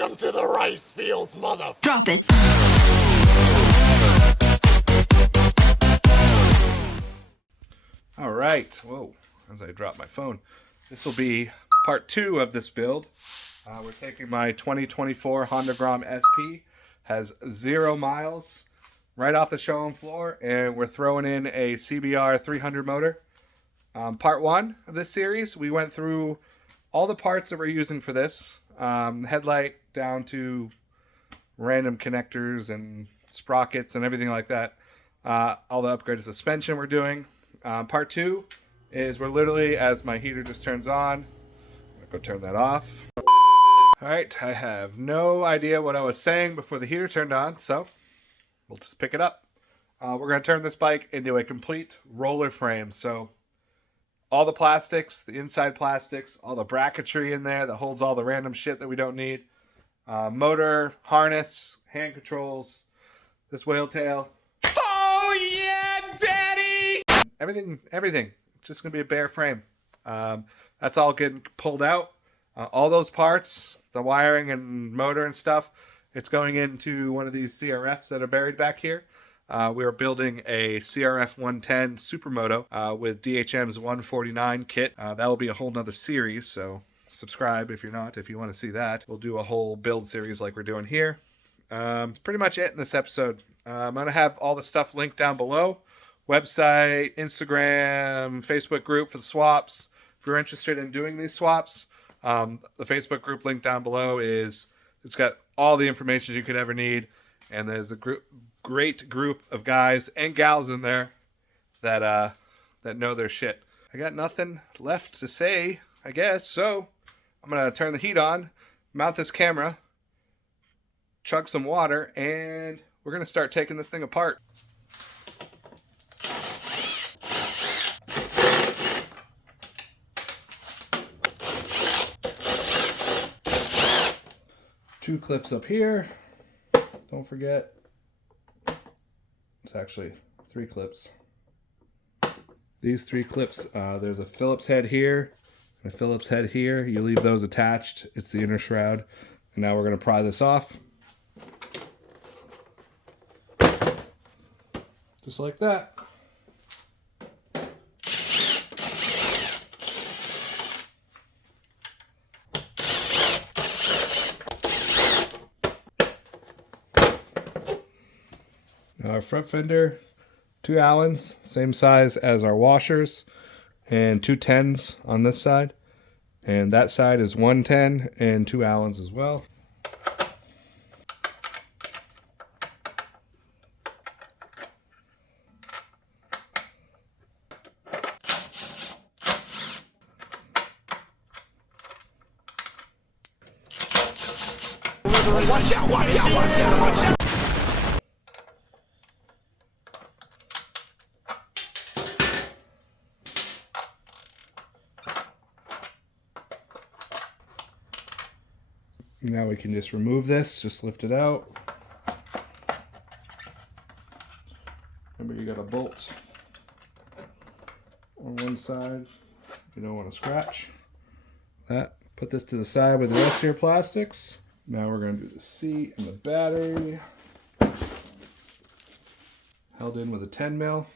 Welcome to the rice fields, mother. Drop it. All right. Whoa, as I drop my phone. This will be part 2 of this build. We're taking my 2024 Honda Grom SP. Has 0 miles right off the showroom floor, and we're throwing in a CBR300 motor. Part 1 of this series, we went through all the parts that we're using for this. Headlight down to random connectors and sprockets and everything like that. All the upgraded suspension we're doing. Part 2 is we're literally, as my heater just turns on, I'm gonna go turn that off. Alright, I have no idea what I was saying before the heater turned on, so we'll just pick it up. We're gonna turn this bike into a complete roller frame, so all the plastics, the inside plastics, all the bracketry in there that holds all the random shit that we don't need. Motor, harness, hand controls, this whale tail. Oh yeah, daddy! Everything. Just gonna be a bare frame. That's all getting pulled out. All those parts, the wiring and motor and stuff, it's going into one of these CRFs that are buried back here. We are building a CRF 110 Supermoto with DHM's 149 kit. That will be a whole nother series, so subscribe if you're not, if you want to see that. We'll do a whole build series like we're doing here. It's pretty much it in this episode. I'm going to have all the stuff linked down below. Website, Instagram, Facebook group for the swaps. If you're interested in doing these swaps, the Facebook group link down below it's got all the information you could ever need. And there's a great group of guys and gals in there that know their shit. I got nothing left to say, I guess, so I'm going to turn the heat on, mount this camera, chug some water, and we're going to start taking this thing apart. Two clips up here. Don't forget, it's actually 3 clips. These 3 clips, there's a Phillips head here, and a Phillips head here. You leave those attached. It's the inner shroud. And now we're going to pry this off. Just like that. Our front fender, 2 Allens, same size as our washers, and 2 10s on this side. And that side is 1 10 and 2 Allens as well. Watch out, watch out, watch out, watch out! Now we can just remove this, just lift it out. Remember, you got a bolt on one side. You don't want to scratch that. Put this to the side with the rest of your plastics. Now we're going to do the seat and the battery. Held in with a 10 mil.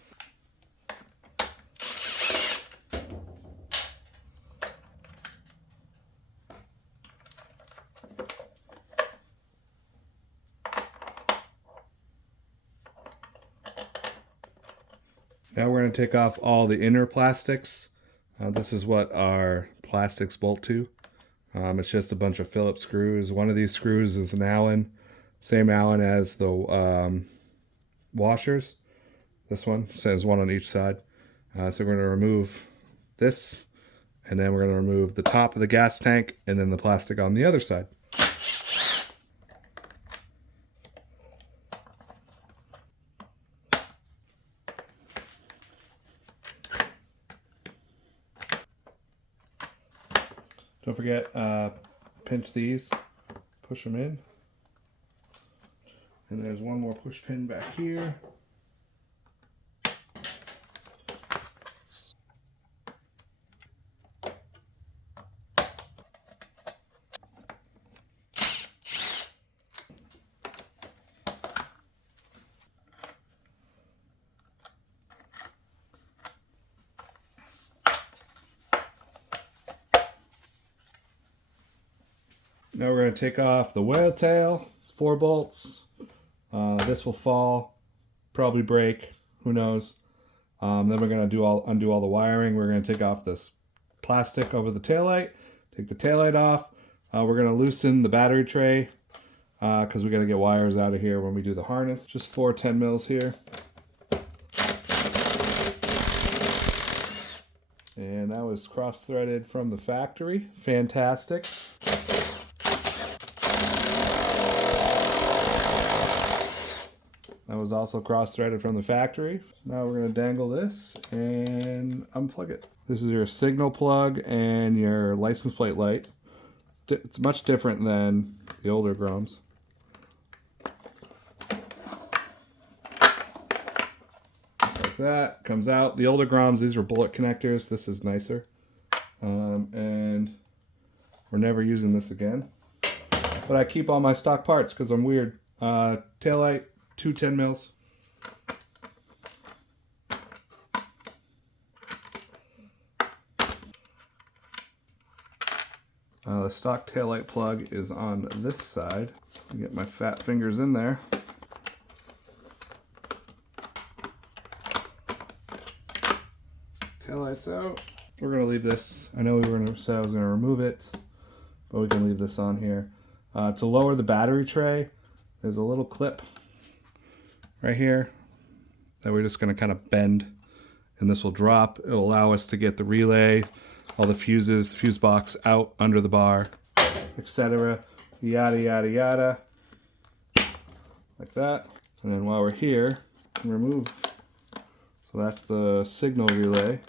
Now we're going to take off all the inner plastics. This is what our plastics bolt to. It's just a bunch of Phillips screws. One of these screws is an Allen, same Allen as the washers. This one says 1 on each side. So we're going to remove this, and then we're going to remove the top of the gas tank, and then the plastic on the other side. Don't forget, pinch these, push them in. And there's one more push pin back here. Now we're going to take off the whale tail. It's 4 bolts. This will fall, probably break, who knows. Then we're going to undo all the wiring. We're going to take off this plastic over the taillight, take the taillight off. We're going to loosen the battery tray because we got to get wires out of here when we do the harness. Just 4 10 mils here. And that was cross-threaded from the factory. Fantastic. That was also cross-threaded from the factory. Now we're going to dangle this and unplug it. This is your signal plug and your license plate light. It's much different than the older Groms. Like that, comes out. The older Groms, these were bullet connectors. This is nicer. And we're never using this again. But I keep all my stock parts because I'm weird. Taillight, 2 10 mils. The stock taillight plug is on this side. Get my fat fingers in there. Taillight's out. We're gonna leave this. I know we were gonna say I was gonna remove it, but we can leave this on here. To lower the battery tray, there's a little clip right here that we're just going to kind of bend, and this will drop. It'll allow us to get the relay, all the fuses, the fuse box out under the bar, etc. Yada yada yada, like that. And then while we're here, remove. So that's the signal relay.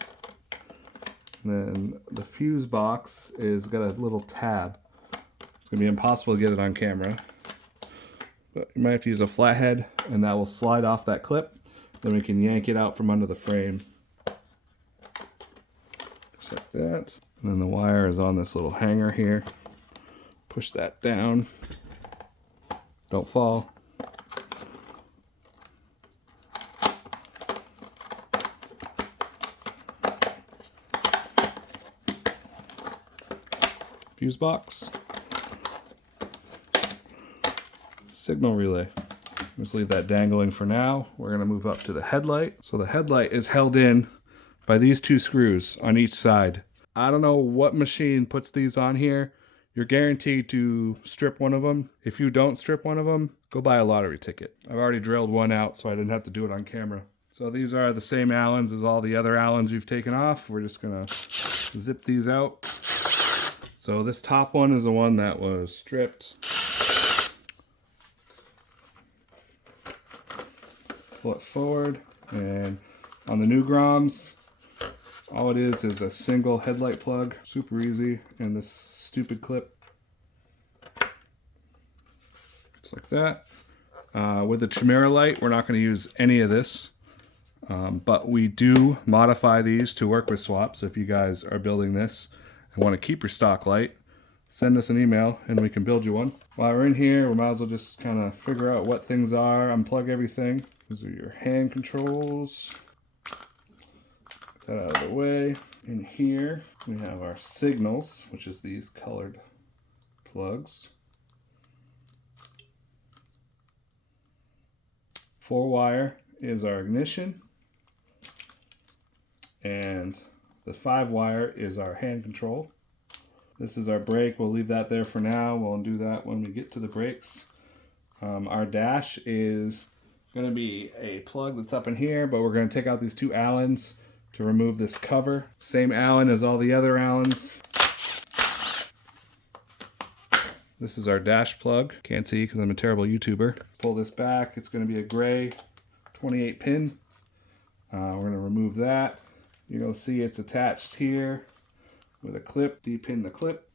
And then the fuse box is got a little tab. It's gonna be impossible to get it on camera. But you might have to use a flathead, and that will slide off that clip. Then we can yank it out from under the frame. Just like that. And then the wire is on this little hanger here. Push that down. Don't fall. Fuse box. Signal relay. Just leave that dangling for now. We're going to move up to the headlight. So the headlight is held in by these 2 screws on each side. I don't know what machine puts these on here. You're guaranteed to strip one of them. If you don't strip one of them, go buy a lottery ticket. I've already drilled one out, so I didn't have to do it on camera. So these are the same Allens as all the other Allens you've taken off. We're just going to zip these out. So this top one is the one that was stripped. Pull it forward, and on the new Groms, all it is a single headlight plug. Super easy, and this stupid clip. Just like that. With the Chimera light, we're not going to use any of this, but we do modify these to work with swaps. So if you guys are building this and want to keep your stock light, send us an email and we can build you one. While we're in here, we might as well just kind of figure out what things are, unplug everything. These are your hand controls. Get that out of the way. In here, we have our signals, which is these colored plugs. 4-wire is our ignition. And the 5-wire is our hand control. This is our brake. We'll leave that there for now. We'll undo that when we get to the brakes. Our dash is going to be a plug that's up in here, but we're going to take out these 2 Allens to remove this cover. Same Allen as all the other Allens. This is our dash plug. Can't see because I'm a terrible YouTuber. Pull this back. It's going to be a gray 28 pin. We're going to remove that. You're going to see it's attached here with a clip. Depin the clip.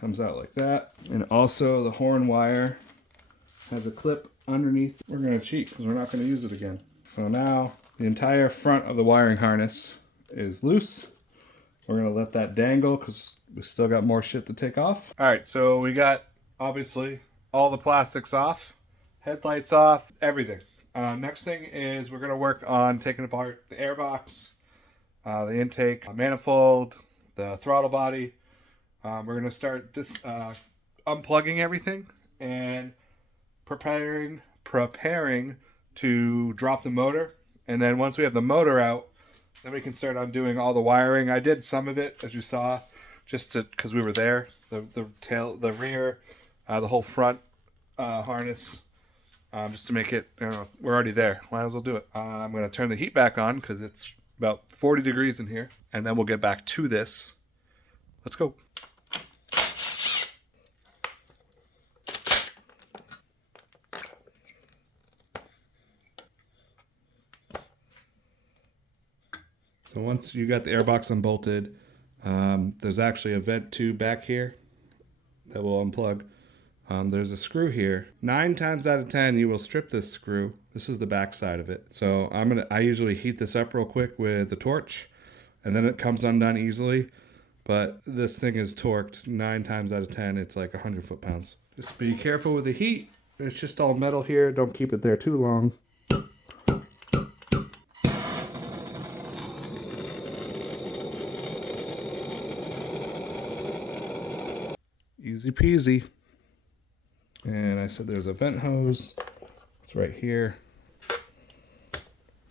Comes out like that. And also the horn wire has a clip underneath. We're going to cheat because we're not going to use it again. So now the entire front of the wiring harness is loose. We're going to let that dangle because we still got more shit to take off. All right, so we got obviously all the plastics off, headlights off, everything. Next thing is we're going to work on taking apart the airbox, the intake, manifold, the throttle body. We're going to start unplugging everything and preparing to drop the motor. And then once we have the motor out, then we can start undoing all the wiring. I did some of it, as you saw, just because we were there. The tail, the rear, the whole front harness, just to make it, I don't know, we're already there. Might as well do it. I'm going to turn the heat back on because it's about 40 degrees in here. And then we'll get back to this. Let's go. So once you got the airbox unbolted, there's actually a vent tube back here that will unplug. There's a screw here. 9 times out of 10, you will strip this screw. This is the back side of it. So I usually heat this up real quick with the torch, and then it comes undone easily. But this thing is torqued 9 times out of 10. It's like 100 foot-pounds. Just be careful with the heat. It's just all metal here. Don't keep it there too long. Easy peasy. And I said there's a vent hose. It's right here.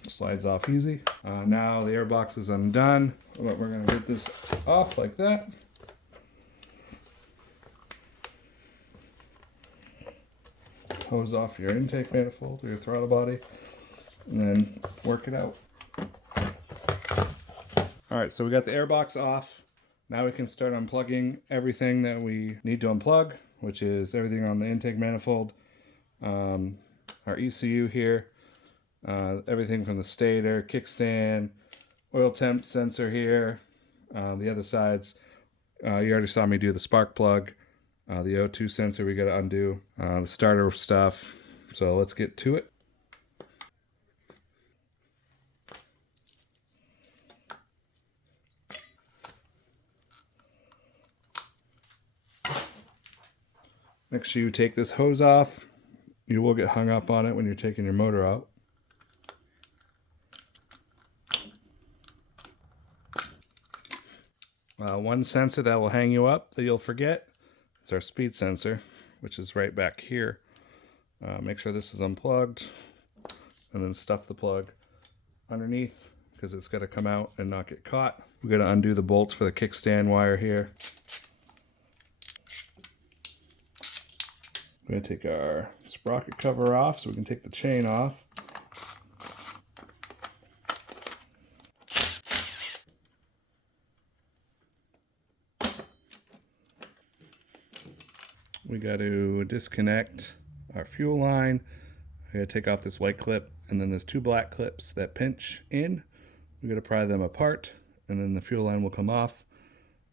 Slides off easy. Now the airbox is undone. But we're going to get this off like that. Hose off your intake manifold or your throttle body. And then work it out. Alright, so we got the airbox off. Now we can start unplugging everything that we need to unplug, which is everything on the intake manifold, our ECU here, everything from the stator, kickstand, oil temp sensor here, the other sides. You already saw me do the spark plug, the O2 sensor we got to undo, the starter stuff. So let's get to it. Make sure you take this hose off. You will get hung up on it when you're taking your motor out. One sensor that will hang you up that you'll forget is our speed sensor, which is right back here. Make sure this is unplugged and then stuff the plug underneath because it's got to come out and not get caught. We're going to undo the bolts for the kickstand wire here. We're going to take our sprocket cover off so we can take the chain off. We got to disconnect our fuel line. We got to take off this white clip, and then there's 2 black clips that pinch in. We got to pry them apart, and then the fuel line will come off.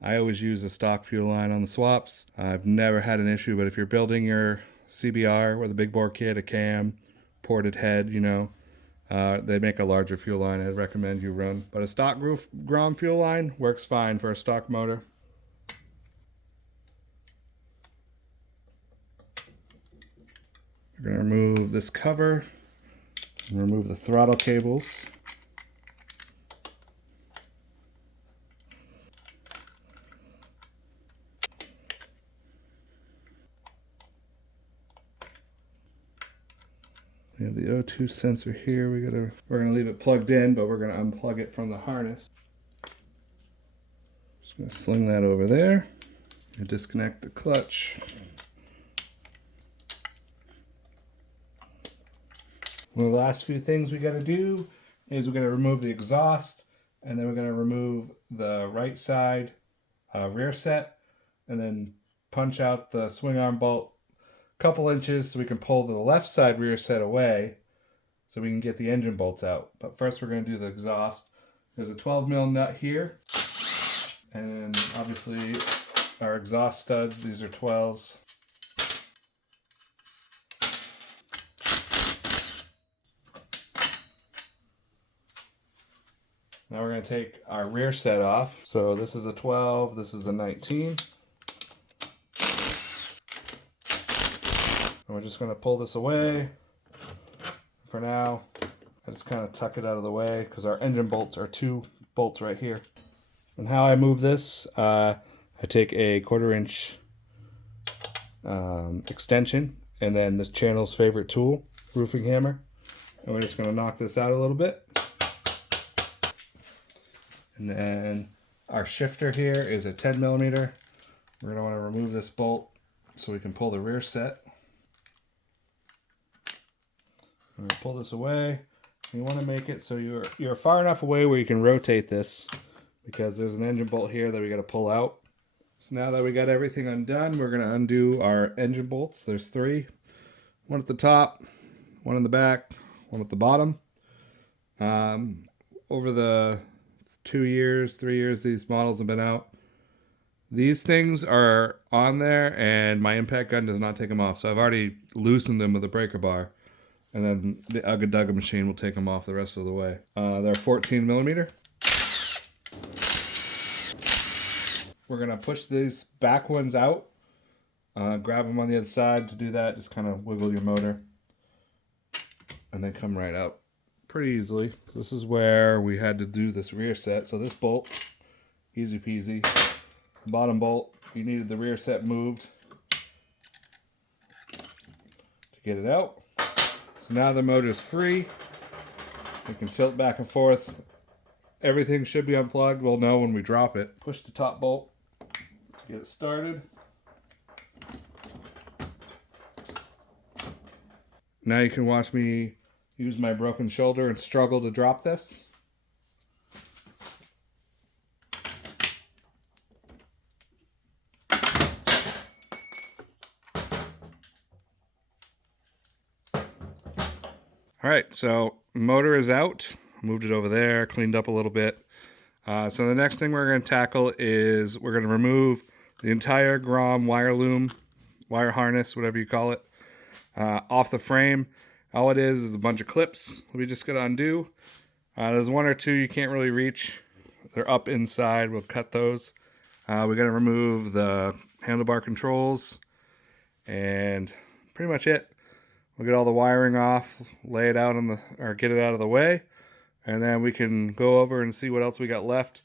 I always use a stock fuel line on the swaps. I've never had an issue, but if you're building your CBR with a big bore kit, a cam, ported head, you know, they make a larger fuel line. I'd recommend you run. But a stock Grom fuel line works fine for a stock motor. We're going to remove this cover and remove the throttle cables. We have the O2 sensor here. We're gonna leave it plugged in, but we're gonna unplug it from the harness. Just gonna sling that over there and disconnect the clutch. One of the last few things we gotta do is we're gonna remove the exhaust, and then we're gonna remove the right side rear set, and then punch out the swing arm bolt couple inches so we can pull the left side rear set away so we can get the engine bolts out. But first we're going to do the exhaust. There's a 12mm nut here, and obviously our exhaust studs, these are 12s. Now we're going to take our rear set off. So this is a 12, this is a 19. And we're just going to pull this away. For now, I just kind of tuck it out of the way because our engine bolts are 2 bolts right here. And how I move this, I take a 1/4 inch extension, and then this channel's favorite tool, roofing hammer. And we're just going to knock this out a little bit. And then our shifter here is a 10 millimeter. We're going to want to remove this bolt so we can pull the rear set. I'm going to pull this away. You want to make it so you're far enough away where you can rotate this, because there's an engine bolt here that we got to pull out. So now that we got everything undone, we're going to undo our engine bolts. There's 3. One at the top, one in the back, one at the bottom. Over the 2 years, 3 years these models have been out, these things are on there and my impact gun does not take them off. So I've already loosened them with a breaker bar, and then the Ugga Dugga machine will take them off the rest of the way. They're 14 millimeter. We're going to push these back ones out. Grab them on the other side. To do that, just kind of wiggle your motor. And they come right out pretty easily. This is where we had to do this rear set. So this bolt, easy peasy. Bottom bolt, you needed the rear set moved to get it out. So now the motor's free. We can tilt back and forth. Everything should be unplugged. We'll know when we drop it. Push the top bolt to get it started. Now you can watch me use my broken shoulder and struggle to drop this. All right, so motor is out. Moved it over there, cleaned up a little bit. So the next thing we're going to tackle is we're going to remove the entire Grom wire loom, wire harness, whatever you call it, off the frame. All it is a bunch of clips we just got to undo. There's 1 or 2 you can't really reach. They're up inside. We'll cut those. We got to remove the handlebar controls, and pretty much it. We'll get all the wiring off, lay it out or get it out of the way, and then we can go over and see what else we got left.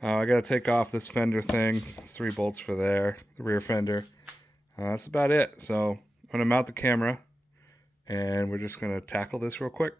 I got to take off this fender thing. 3 bolts for there, the rear fender. That's about it. So I'm going to mount the camera, and we're just going to tackle this real quick.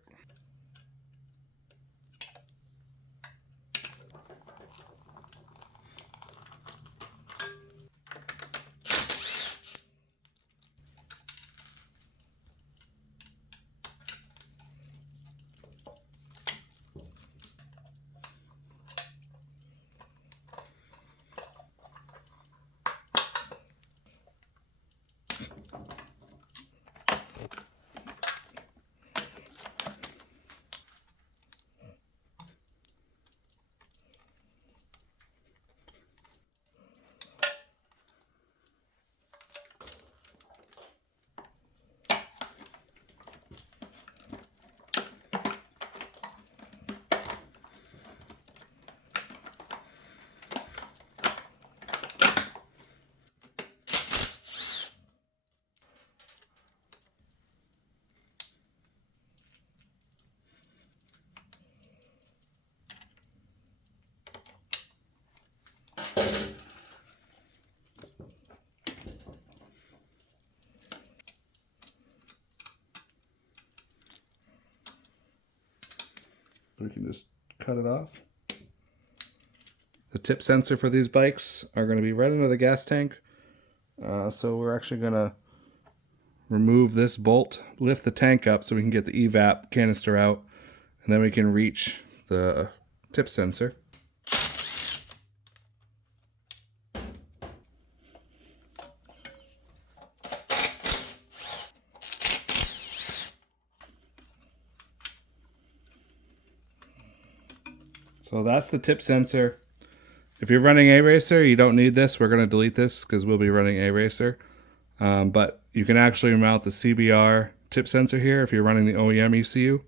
We can just cut it off. The tip sensor for these bikes are going to be right under the gas tank. So we're actually going to remove this bolt, lift the tank up so we can get the evap canister out, and then we can reach the tip sensor. So that's the tip sensor. If you're running Aracer, you don't need this. We're going to delete this because we'll be running Aracer. But you can actually mount the CBR tip sensor here if you're running the OEM ECU,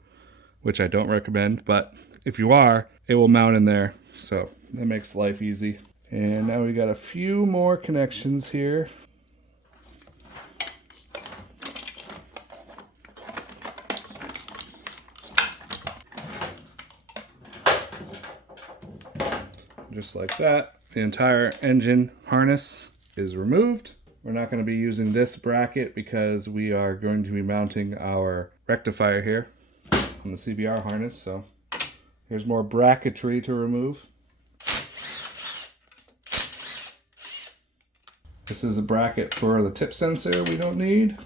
which I don't recommend. But if you are, it will mount in there. So that makes life easy. And now we got a few more connections here. Just like that, the entire engine harness is removed. We're not going to be using this bracket because we are going to be mounting our rectifier here on the CBR harness. So here's more bracketry to remove. This is a bracket for the tip sensor we don't need.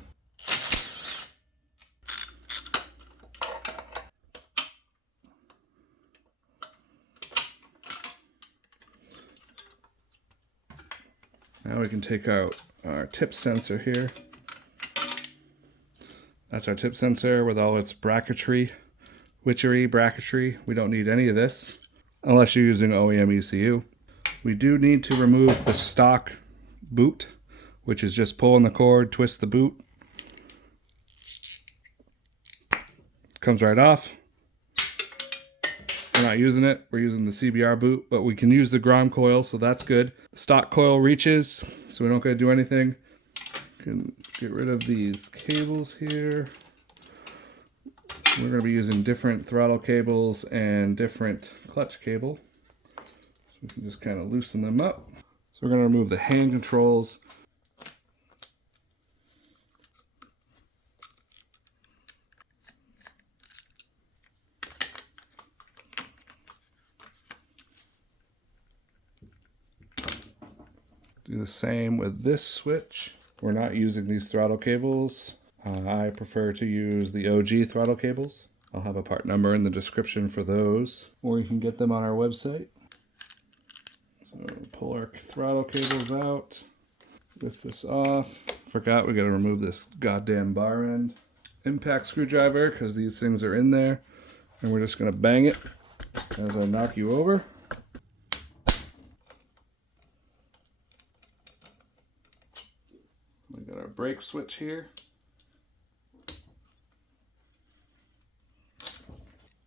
Now we can take out our tip sensor here. That's our tip sensor with all its bracketry, witchery, bracketry. We don't need any of this unless you're using OEM ECU. We do need to remove the stock boot, which is just pulling the cord, twist the boot. Comes right off. We're not using it. We're using the CBR boot, but we can use the Grom coil, so that's good. The stock coil reaches, so we don't gotta do anything. Can get rid of these cables here. We're gonna be using different throttle cables and different clutch cable. So we can just kind of loosen them up. So we're gonna remove the hand controls. Do the same with this switch. We're not using these throttle cables. I prefer to use the OG throttle cables. I'll have a part number in the description for those, or you can get them on our website. So pull our throttle cables out, lift this off. Forgot we gotta remove this goddamn bar end. Impact screwdriver, because these things are in there. And we're just gonna bang it as I knock you over. We got our brake switch here.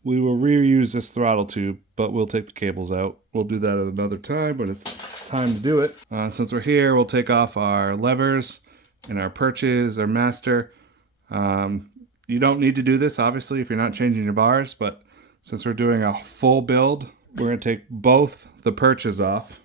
We will reuse this throttle tube, but we'll take the cables out. We'll do that at another time when it's time to do it. Since we're here, we'll take off our levers and our perches, our master. You don't need to do this, obviously, if you're not changing your bars, but since we're doing a full build, we're going to take both the perches off.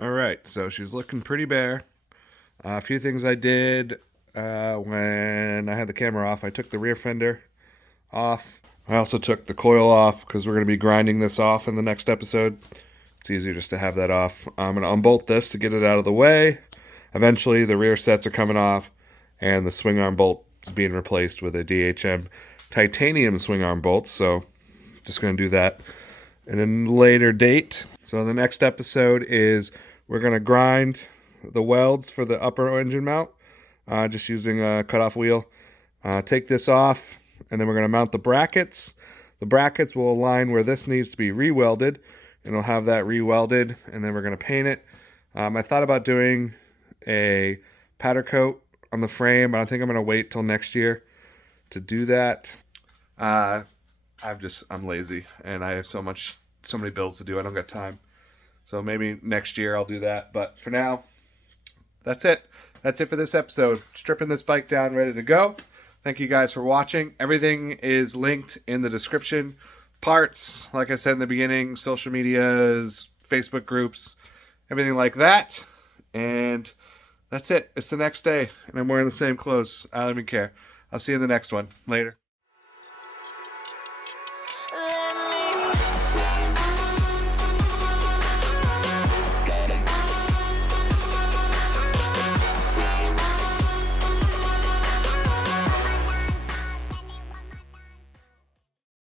Alright, so she's looking pretty bare. A few things I did when I had the camera off. I took the rear fender off. I also took the coil off because we're going to be grinding this off in the next episode. It's easier just to have that off. I'm going to unbolt this to get it out of the way. Eventually the rear sets are coming off and the swing arm bolt is being replaced with a DHM titanium swing arm bolt. So just going to do that in a later date. So the next episode is we're going to grind the welds for the upper engine mount, just using a cutoff wheel. Take this off, and then we're going to mount the brackets. The brackets will align where this needs to be re-welded, and we'll have that re-welded, and then we're going to paint it. I thought about doing a powder coat on the frame, but I think I'm going to wait till next year to do that. I'm lazy, and I have so many builds to do. I don't got time. So maybe next year I'll do that. But for now, that's it. That's it for this episode. Stripping this bike down, ready to go. Thank you guys for watching. Everything is linked in the description. Parts, like I said in the beginning, social medias, Facebook groups, everything like that. And that's it. It's the next day, and I'm wearing the same clothes. I don't even care. I'll see you in the next one. Later.